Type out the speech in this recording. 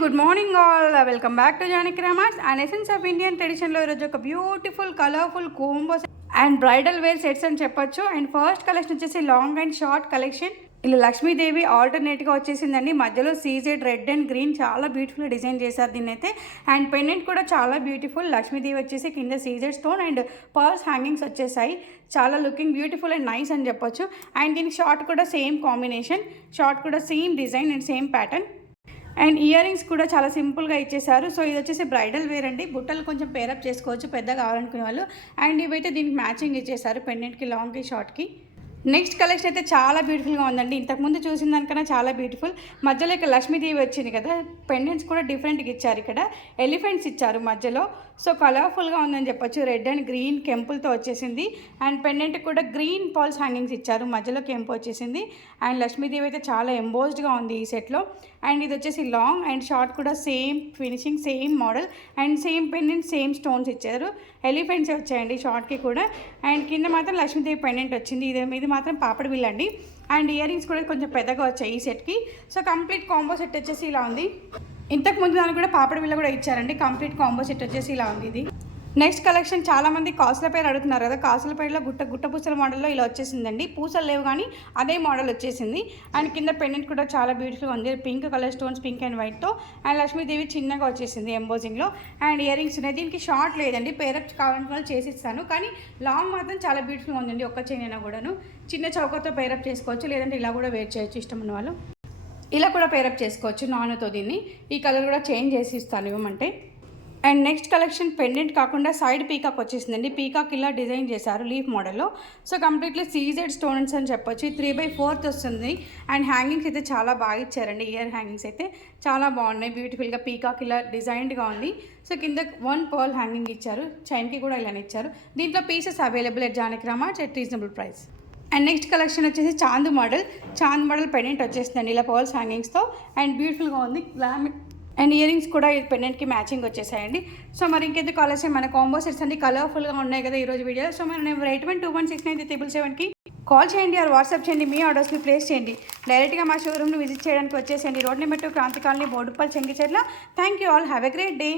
Good morning all, welcome back to Janaki Ramas and essence of Indian ట్రెడిషన్లో ఈరోజు ఒక beautiful colourful combos and bridal wear sets అని చెప్పొచ్చు. And first collection వచ్చేసి long and short collection. ఇలా లక్ష్మీదేవి ఆల్టర్నేట్గా వచ్చేసిందండి. మధ్యలో సీజెడ్ రెడ్ అండ్ గ్రీన్ చాలా బ్యూటిఫుల్ డిజైన్ చేశారు దీన్ని అయితే. అండ్ పెండెంట్ కూడా చాలా బ్యూటిఫుల్. లక్ష్మీదేవి వచ్చేసి కింద CZ stone and pearls hangings వచ్చేసాయి. చాలా లుకింగ్ బ్యూటిఫుల్ అండ్ నైస్ అని చెప్పొచ్చు. అండ్ దీనికి షార్ట్ కూడా సేమ్ కాంబినేషన్, షార్ట్ కూడా same design and same pattern. And ear rings కూడా చాలా సింపుల్గా ఇచ్చేసారు. సో ఇది వచ్చేసి బ్రైడల్ వేర్ అండి. బుట్టలు కొంచెం పేరప్ చేసుకోవచ్చు పెద్దగా కావాలనుకునే వాళ్ళు. అండ్ ఇవైతే దీనికి మ్యాచింగ్ ఇచ్చేసారు పెండెంట్కి, లాంగ్కి, షార్ట్కి. నెక్స్ట్ కలెక్షన్ అయితే చాలా బ్యూటిఫుల్గా ఉందండి. ఇంతకుముందు చూసిన దానికన్నా చాలా బ్యూటిఫుల్. మధ్యలో ఇక్కడ లక్ష్మీదేవి వచ్చింది కదా, పెండెంట్స్ కూడా డిఫరెంట్గా ఇచ్చారు. ఇక్కడ ఎలిఫెంట్స్ ఇచ్చారు మధ్యలో. సో కలర్ఫుల్గా ఉందని చెప్పొచ్చు. రెడ్ అండ్ గ్రీన్ కెంపులతో వచ్చేసింది. అండ్ పెండెంట్ కూడా గ్రీన్ పాల్స్ హ్యాంగింగ్స్ ఇచ్చారు, మధ్యలో కెంపు వచ్చేసింది. అండ్ లక్ష్మీదేవి అయితే చాలా ఎంబోస్డ్గా ఉంది ఈ సెట్లో. అండ్ ఇది వచ్చేసి లాంగ్ అండ్ షార్ట్ కూడా same finishing, same model and same pendant, same stones ఇచ్చారు. ఎలిఫెంట్స్ వచ్చాయండి షార్ట్కి కూడా. అండ్ కింద మాత్రం లక్ష్మీదేవి పెండెంట్ వచ్చింది. ఇది మాత్రం పాపడి బిల్ అండి. అండ్ ఇయర్ రింగ్స్ కూడా కొంచెం పెద్దగా వచ్చాయి ఈ సెట్కి. సో కంప్లీట్ కాంబో సెట్ వచ్చేసి ఇలా ఉంది. ఇంతకు ముందు దానికి కూడా పాపడి బిల్ల కూడా ఇచ్చారండి. కంప్లీట్ కాంబో సెట్ వచ్చేసి ఇలా ఉంది ఇది. నెక్స్ట్ కలెక్షన్ చాలామంది కాసుల పేరు అడుగుతున్నారు కదా. కాసుల పేరులో గుట్ట పూసల మోడల్లో ఇలా వచ్చేసిందండి. పూసలు లేవు కానీ అదే మోడల్ వచ్చేసింది. అండ్ కింద పెండెంట్ కూడా చాలా బ్యూటిఫుల్గా ఉంది. Pink colour stones, pink and వైట్తో. అండ్ లక్ష్మీదేవి చిన్నగా వచ్చేసింది ఎంబోజింగ్లో. అండ్ ఇయర్ రింగ్స్ ఉన్నాయి. దీనికి షార్ట్ లేదండి, పేరప్ కావాలంటే వాళ్ళు చేసిస్తాను. కానీ లాంగ్ మాత్రం చాలా బ్యూటిఫుల్గా ఉందండి. ఒక్క చైన్ అయినా కూడాను చిన్న చౌకతో పేరప్ చేసుకోవచ్చు, లేదంటే ఇలా కూడా వేర్ చేయొచ్చు. ఇష్టం ఉన్న వాళ్ళు ఇలా కూడా పేరప్ చేసుకోవచ్చు నానుతో. దీన్ని ఈ కలర్ కూడా చేంజ్ చేసి ఇస్తాను ఇవ్వమంటే. అండ్ నెక్స్ట్ కలెక్షన్ పెండెంట్ కాకుండా సైడ్ పీకాక్ వచ్చేసిందండి. పీకాక్ ఇలా డిజైన్ చేశారు లీఫ్ మోడల్లో. సో కంప్లీట్లీ సీజెడ్ స్టోన్స్ అని చెప్పొచ్చు. 3/4 వస్తుంది. అండ్ హ్యాంగింగ్స్ అయితే చాలా బాగా ఇచ్చారండి. ఇయర్ హ్యాంగింగ్స్ అయితే చాలా బాగున్నాయి బ్యూటిఫుల్గా. పీకాక్ ఇలా డిజైన్డ్గా ఉంది. సో కింద 1 పర్ల్ హ్యాంగింగ్ ఇచ్చారు. చైన్కి కూడా ఇలానే ఇచ్చారు. దీంట్లో pieces available at Janaki Rama's at reasonable price. And next collection వచ్చేసి చాంద్ మోడల్ పెండెంట్ వచ్చేసిందండి ఇలా పర్ల్స్ హ్యాంగింగ్స్తో. అండ్ బ్యూటిఫుల్గా ఉంది. అండ్ ఇయర్ రింగ్స్ కూడా ఈ పెండెంట్కి మ్యాచింగ్ వచ్చేసాయండి. సో మరి ఇంకెందుకు ఆలస్యం, మన కాంబో సెట్స్ అన్ని కలర్ఫుల్గా ఉన్నాయి కదా ఈరోజు వీడియో. సో మన 81216937కి కాల్ చేయండి ఆర్ వాట్సాప్ చేయండి. మీ ఆర్డర్స్ని ప్లేస్ చేయండి. డైరెక్ట్గా మా షోరూమ్ని విజిట్ చేయడానికి వచ్చేసేయండి. Road number 2 Kranti colony, Boduppal, Chengicherla. Thank you all, have a great day.